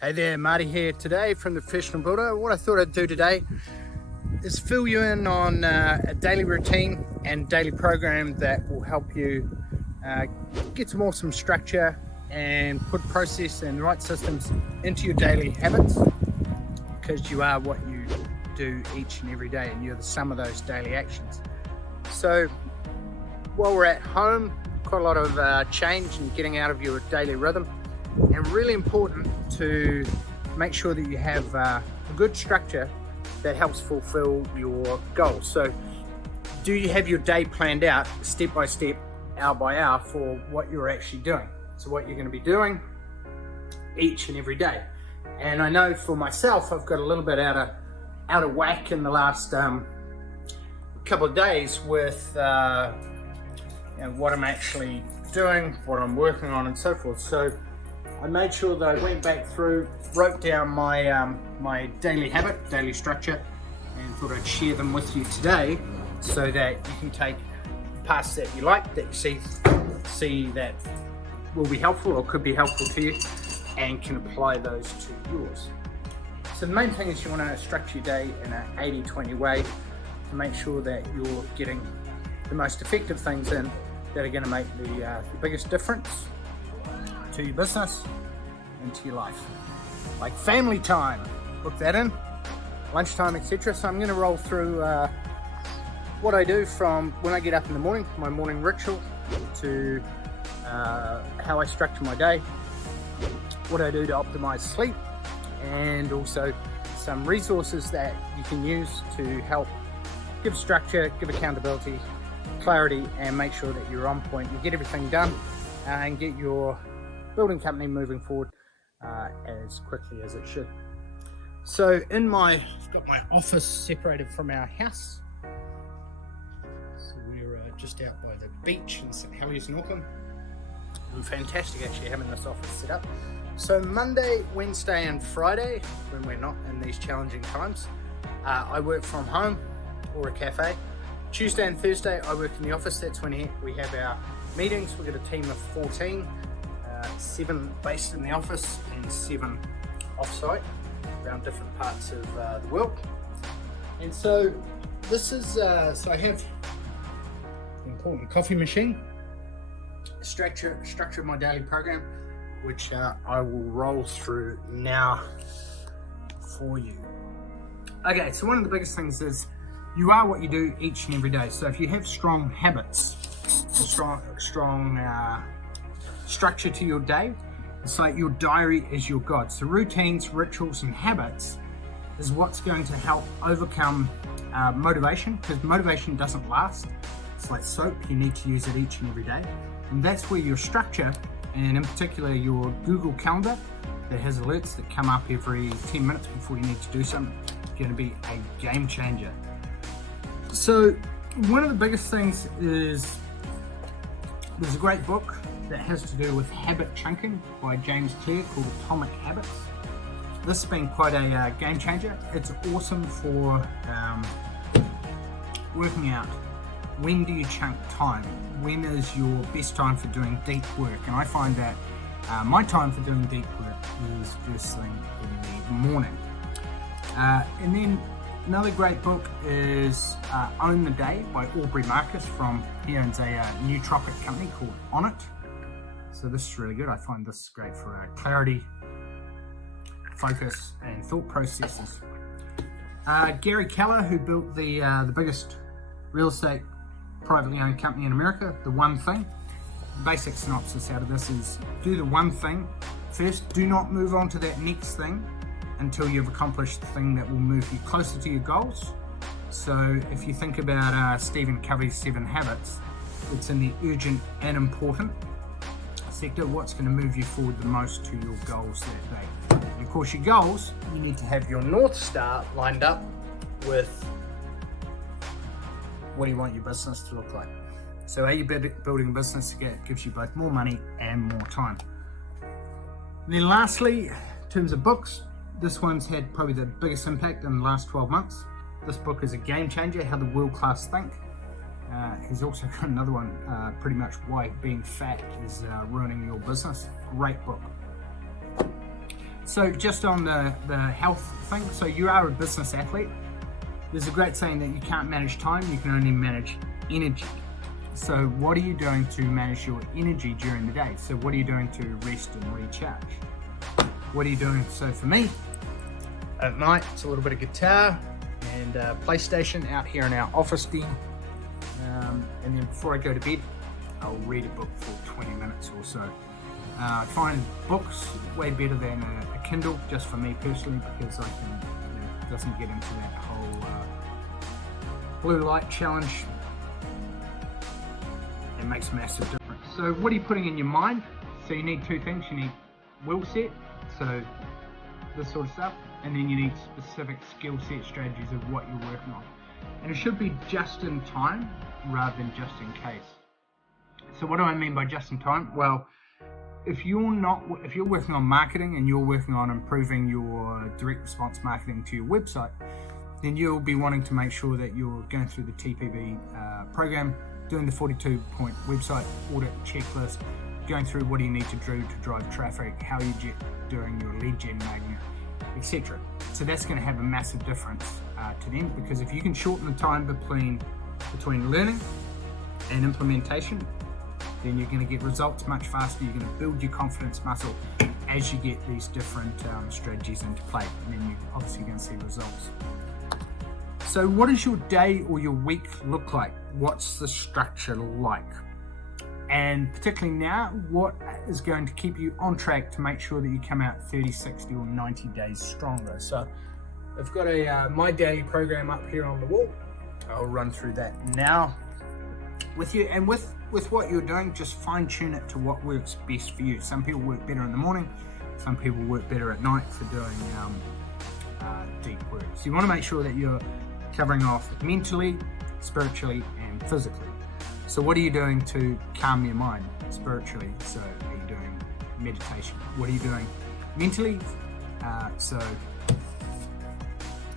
Hey there, Marty here today from The Professional Builder. What I thought I'd do today is fill you in on a daily routine and daily program that will help you get some awesome structure and put process and right systems into your daily habits, because you are what you do each and every day and you're the sum of those daily actions. So while we're at home, quite a lot of change and getting out of your daily rhythm, and really important to make sure that you have a good structure that helps fulfill your goals. So do you have your day planned out step by step, hour by hour, for what you're actually doing? So what you're going to be doing each and every day. And I know for myself, I've got a little bit out of whack in the last couple of days with what I'm actually doing, what I'm working on, and so forth. So I made sure that I went back through, wrote down my my daily habit, daily structure, and thought I'd share them with you today, so that you can take parts that you like, that you see that will be helpful or could be helpful to you, and can apply those to yours. So the main thing is you want to structure your day in an 80-20 way to make sure that you're getting the most effective things in that are going to make the biggest difference to your business and to your life. Like family time, book that in, lunchtime, etc. So I'm going to roll through what I do from when I get up in the morning, my morning ritual, to how I structure my day, what I do to optimize sleep, and also some resources that you can use to help give structure, give accountability, clarity, and make sure that you're on point, you get everything done, and get your building company moving forward as quickly as it should. So I've got my office separated from our house. So we're just out by the beach in St Heliers in Auckland. And fantastic actually having this office set up. So Monday, Wednesday and Friday, when we're not in these challenging times, I work from home or a cafe. Tuesday and Thursday I work in the office. That's when we have our meetings. We've got a team of 14. 7 based in the office and 7 off-site around different parts of the world. And so this is, so I have an important coffee machine, structure of my daily program, which I will roll through now for you. Okay, so one of the biggest things is you are what you do each and every day. So if you have strong habits, a strong structure to your day, it's like your diary is your God. So routines, rituals, and habits is what's going to help overcome motivation, because motivation doesn't last. It's like soap, you need to use it each and every day. And that's where your structure, and in particular your Google Calendar that has alerts that come up every 10 minutes before you need to do something, is going to be a game changer. So one of the biggest things is there's a great book that has to do with habit chunking by James Clear called Atomic Habits. This has been quite a game changer. It's awesome for working out when do you chunk time, when is your best time for doing deep work. And I find that my time for doing deep work is first thing in the morning. And then another great book is Own the Day by Aubrey Marcus. He owns a nootropic company called Onnit. So this is really good. I find this great for clarity, focus, and thought processes. Gary Keller, who built the biggest real estate privately owned company in America, The One Thing. The basic synopsis out of this is do the one thing first. Do not move on to that next thing until you've accomplished the thing that will move you closer to your goals. So if you think about Stephen Covey's 7 Habits, it's in the urgent and important sector. What's going to move you forward the most to your goals that day? And of course, your goals, you need to have your North Star lined up with what do you want your business to look like. So are you building a business that gives you both more money and more time? And then lastly, in terms of books, this one's had probably the biggest impact in the last 12 months. This book is a game changer, How the World Class Think. He's also got another one, pretty much Why Being Fat is Ruining Your Business. Great book. So just on the health thing, so you are a business athlete. There's a great saying that you can't manage time, you can only manage energy. So what are you doing to manage your energy during the day? So what are you doing to rest and recharge? What are you doing? So for me, at night, it's a little bit of guitar and PlayStation out here in our office den. And then before I go to bed, I'll read a book for 20 minutes or so. I find books way better than a Kindle, just for me personally, because I can, it doesn't get into that whole blue light challenge. It makes a massive difference. So what are you putting in your mind? So you need two things. You need will set, so this sort of stuff, and then you need specific skill set strategies of what you're working on. And it should be just in time rather than just in case. So what do I mean by just in time? Well, if you're working on marketing and you're working on improving your direct response marketing to your website, then you'll be wanting to make sure that you're going through the TPB program, doing the 42-point website audit checklist, going through what do you need to do to drive traffic, how you doing your lead gen magnet, etc. So that's going to have a massive difference to them, because if you can shorten the time between learning and implementation, then you're going to get results much faster. You're going to build your confidence muscle as you get these different strategies into play, and then you're obviously going to see results. So what does your day or your week look like? What's the structure like? And particularly now, what is going to keep you on track to make sure that you come out 30, 60 or 90 days stronger? So I've got a My Daily program up here on the wall. I'll run through that now with you, and with what you're doing, just fine tune it to what works best for you. Some people work better in the morning, some people work better at night for doing deep work. So you want to make sure that you're covering off mentally, spiritually and physically. So what are you doing to calm your mind spiritually? So are you doing meditation? What are you doing mentally? So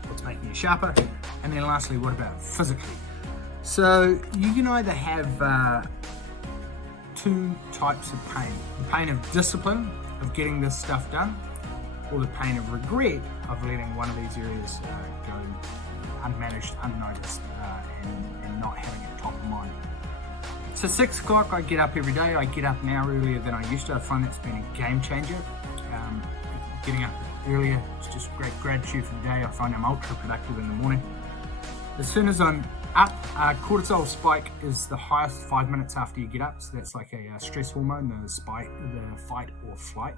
what's making you sharper? And then lastly, what about physically? So you can either have two types of pain. The pain of discipline, of getting this stuff done, or the pain of regret of letting one of these areas go unmanaged, unnoticed, and not having it top of mind. So 6 o'clock, I get up every day. I get up now earlier than I used to. I find that's been a game changer. Getting up earlier, it's just great gratitude for the day. I find I'm ultra productive in the morning. As soon as I'm up, cortisol spike is the highest 5 minutes after you get up. So that's like a stress hormone, the fight or flight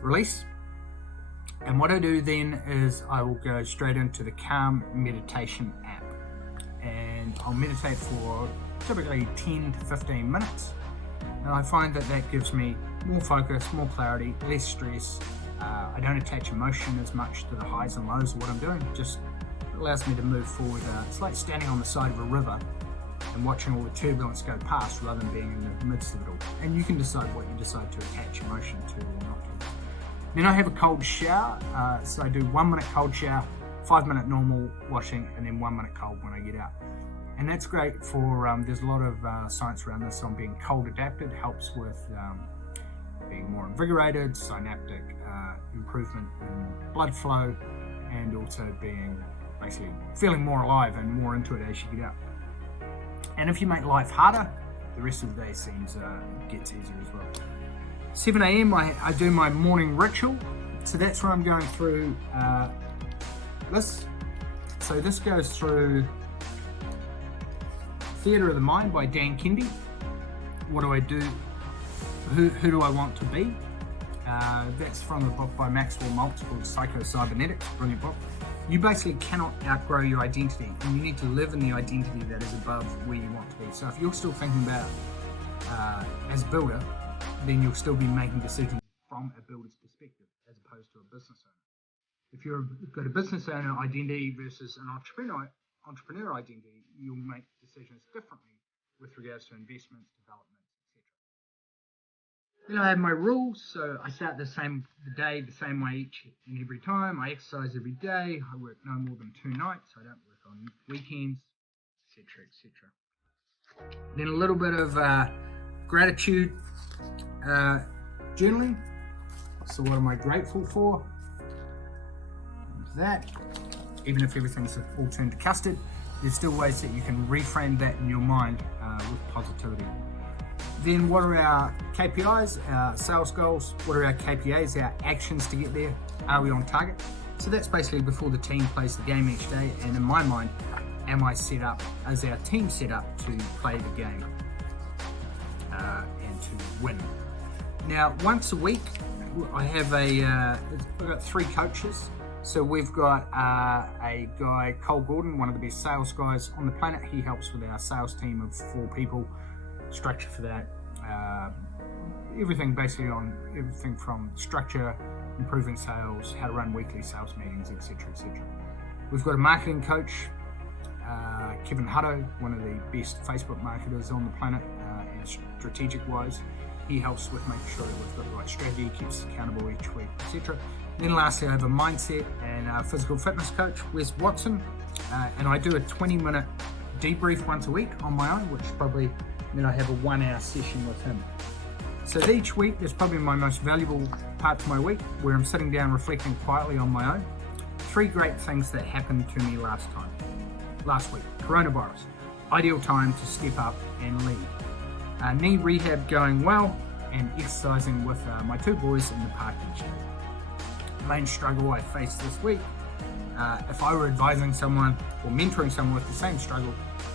release. And what I do then is I will go straight into the Calm meditation app, and I'll meditate for typically 10 to 15 minutes. And I find that gives me more focus, more clarity, less stress. I don't attach emotion as much to the highs and lows of what I'm doing. Just allows me to move forward. It's like standing on the side of a river and watching all the turbulence go past rather than being in the midst of it all. And you can decide what you decide to attach emotion to or not to. Then I have a cold shower. So I do 1 minute cold shower, 5 minute normal washing, and then 1 minute cold when I get out. And that's great for, there's a lot of science around this on being cold adapted, helps with being more invigorated, synaptic improvement in blood flow, and also being basically feeling more alive and more into it as you get out. And if you make life harder, the rest of the day gets easier as well. 7 a.m. I do my morning ritual. So that's where I'm going through this. So this goes through Theatre of the Mind by Dan Kennedy. What do I do? Who do I want to be? That's from a book by Maxwell Maltz called Psycho-Cybernetics, brilliant book. You basically cannot outgrow your identity, and you need to live in the identity that is above where you want to be. So if you're still thinking about as a builder, then you'll still be making decisions from a builder's perspective as opposed to a business owner. If you've got a business owner identity versus an entrepreneur identity, you'll make decisions differently with regards to investments, development, etc. Then I have my rules, so I start the day the same way each and every time. I exercise every day. I work no more than 2 nights. I don't work on weekends, etc., etc. Then a little bit of gratitude journaling. So what am I grateful for? That. Even if everything's all turned to custard, there's still ways that you can reframe that in your mind with positivity. Then what are our KPIs, our sales goals? What are our KPAs, our actions to get there? Are we on target? So that's basically before the team plays the game each day, and in my mind, am I set up, is our team set up to play the game and to win? Now, once a week, I have I've got 3 coaches. So we've got a guy, Cole Gordon, one of the best sales guys on the planet. He helps with our sales team of 4 people, structure for that, everything from structure, improving sales, how to run weekly sales meetings, etc., etc. We've got a marketing coach, Kevin Hutto, one of the best Facebook marketers on the planet, and strategic-wise. He helps with making sure that we've got the right strategy, keeps us accountable each week, etc. Then lastly, I have a mindset and physical fitness coach, Wes Watson, and I do a 20-minute debrief once a week on my own, which probably means I have a 1-hour session with him. So each week is probably my most valuable part of my week, where I'm sitting down reflecting quietly on my own. 3 great things that happened to me last week. Coronavirus, ideal time to step up and lead. Knee rehab going well, and exercising with my 2 boys in the park each day. The main struggle I faced this week, if I were advising someone or mentoring someone with the same struggle,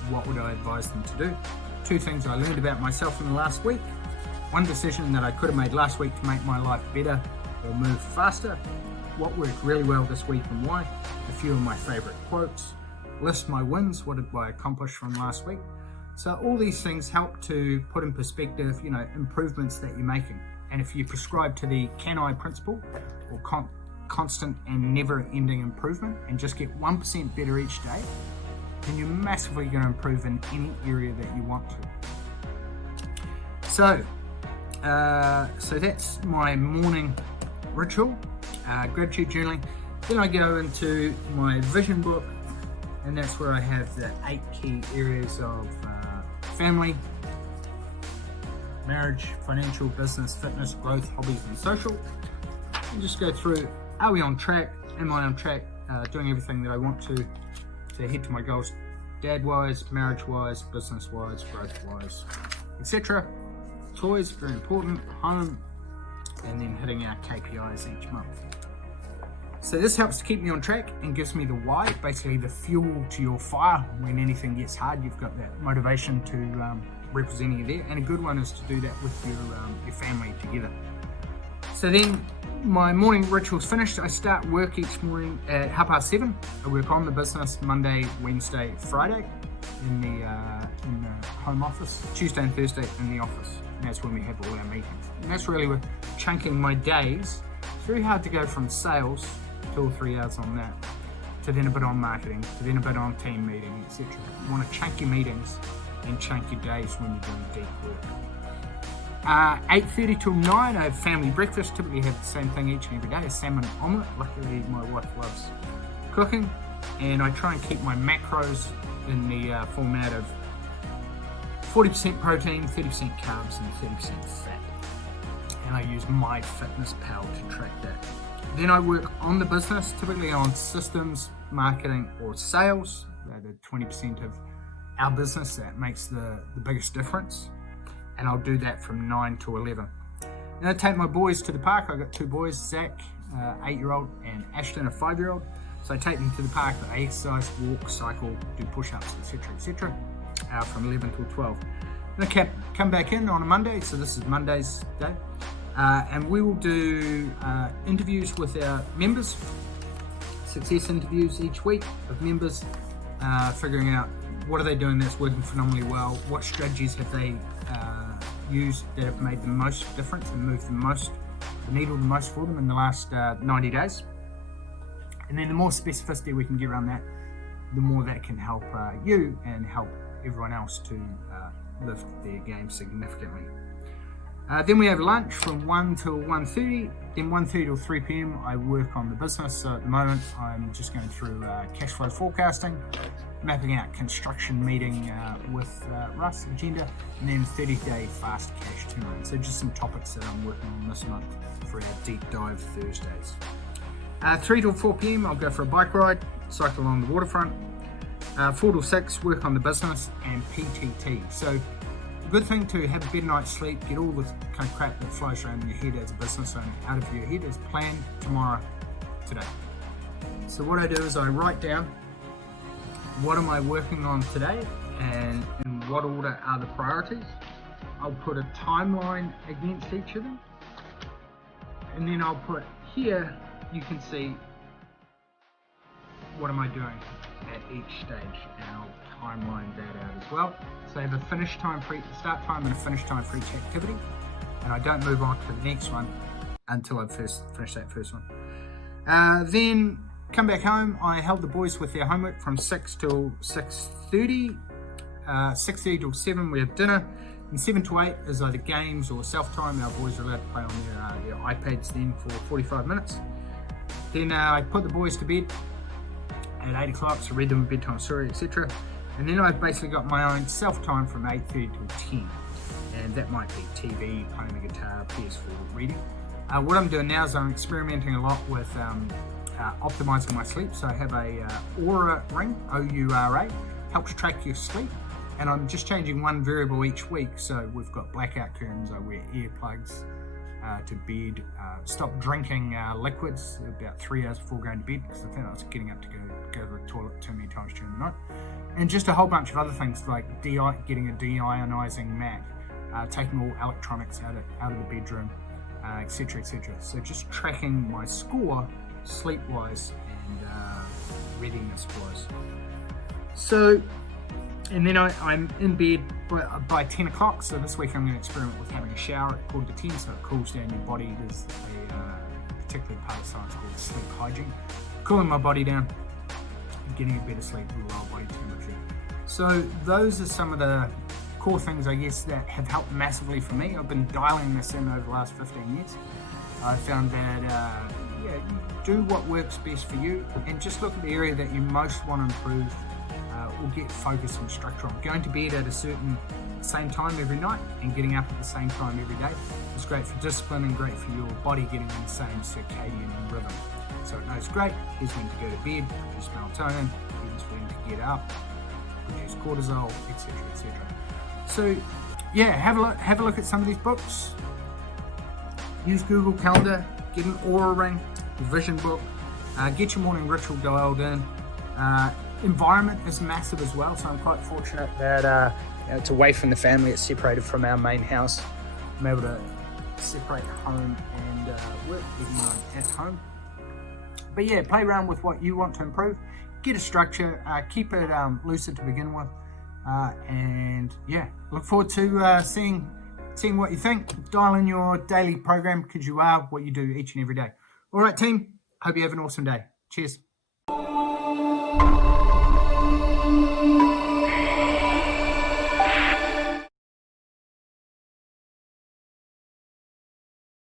what would I advise them to do? 2 things I learned about myself in the last week. 1 decision that I could have made last week to make my life better or move faster. What worked really well this week and why. A few of my favorite quotes. List my wins, what did I accomplish from last week. So all these things help to put in perspective, improvements that you're making. And if you prescribe to the CAN-I principle, or constant and never-ending improvement, and just get 1% better each day, then you're massively going to improve in any area that you want to. So that's my morning ritual, gratitude journaling. Then I go into my vision book, and that's where I have the 8 key areas of family, marriage, financial, business, fitness, growth, hobbies, and social. And just go through, are we on track? Am I on track? Doing everything that I want to head to my goals, dad-wise, marriage-wise, business-wise, growth-wise, etc. Toys, very important, home, and then hitting our KPIs each month. So this helps to keep me on track and gives me the why, basically the fuel to your fire. When anything gets hard, you've got that motivation to representing you there. And a good one is to do that with your family together. So then my morning ritual's finished. I start work each morning at 7:30. I work on the business Monday, Wednesday, Friday in the home office. Tuesday and Thursday in the office. And that's when we have all our meetings. And that's really with chunking my days. It's very hard to go from sales, 2 or 3 hours on that, to then a bit on marketing, to then a bit on team meeting, etc. You want to chunk your meetings and chunk your days when you're doing deep work. 8:30 till 9, I have family breakfast. Typically have the same thing each and every day, a salmon omelette. Luckily my wife loves cooking, and I try and keep my macros in the format of 40% protein, 30% carbs, and 30% fat. And I use MyFitnessPal to track that. Then I work on the business, typically on systems, marketing, or sales. They're the 20% of our business that makes the biggest difference. And I'll do that from 9 to 11. Then I take my boys to the park. I've got 2 boys, Zach, 8-year-old, and Ashton, a 5-year-old. So I take them to the park, I exercise, walk, cycle, do push-ups, etc., from 11 till 12. Then I come back in on a Monday, so this is Monday's day. And we will do interviews with our members, success interviews each week of members, figuring out what are they doing that's working phenomenally well, what strategies have they used that have made the most difference and moved the needle the most for them in the last 90 days. And then the more specificity we can get around that, the more that can help you and help everyone else to lift their game significantly. Then we have lunch from 1 till 1:30. Then 1:30 till 3 p.m. I work on the business. So at the moment I'm just going through cash flow forecasting, mapping out construction meeting with Russ agenda, and then 30-day fast cash turnaround. So just some topics that I'm working on this month for our deep dive Thursdays. 3 till 4 p.m. I'll go for a bike ride, cycle along the waterfront. 4 till 6 work on the business and PTT. So a good thing to have a better night's sleep, get all the kind of crap that flies around in your head as a business owner out of your head, is plan tomorrow, today. So what I do is I write down what am I working on today and in what order are the priorities. I'll put a timeline against each of them, and then I'll put here, you can see what am I doing at each stage, and I'll timeline that out as well. So I have a finish time for each start time and a finish time for each activity, and I don't move on to the next one until I've finished that first one. Then come back home. I help the boys with their homework from 6 till 6:30. 6:30 till 7 we have dinner, and 7 to 8 is either games or self-time. Our boys are allowed to play on their iPads then for 45 minutes. Then I put the boys to bed at 8 o'clock, so read them a bedtime story, etc. And then I've basically got my own self-time from 8:30 till 10. And that might be TV, playing the guitar, PS4, reading. What I'm doing now is I'm experimenting a lot with optimizing my sleep. So I have a Oura ring, O-U-R-A, helps track your sleep. And I'm just changing one variable each week. So we've got blackout curtains, I wear earplugs to bed, stop drinking liquids about 3 hours before going to bed, because I think I was getting up to go to the toilet too many times during the night. And just a whole bunch of other things like getting a deionizing mat, taking all electronics out of the bedroom, etc, etc. So just tracking my score sleep-wise and readiness-wise. So, and then I'm in bed by 10 o'clock. So this week I'm going to experiment with having a shower at 10:45, so it cools down your body. There's a particular part of science called sleep hygiene, cooling my body down, getting a better sleep with lower body temperature. So those are some of the core things, I guess, that have helped massively for me. I've been dialing this in over the last 15 years. I found that you do what works best for you, and just look at the area that you most want to improve, or get focus and structure on. Going to bed at a certain same time every night and getting up at the same time every day is great for discipline and great for your body getting in the same circadian rhythm. So it knows, great, here's when to go to bed, produce melatonin, here's when to get up, produce cortisol, etc, etc. So yeah, have a look at some of these books. Use Google Calendar, get an Oura ring, your vision book, get your morning ritual dialed in. Environment is massive as well, so I'm quite fortunate that it's away from the family, it's separated from our main house. I'm able to separate home and work even though I'm at home. But yeah, play around with what you want to improve, get a structure, keep it lucid to begin with, and yeah, look forward to seeing what you think. Dial in your daily program, because you are what you do each and every day. All right, team, hope you have an awesome day. Cheers.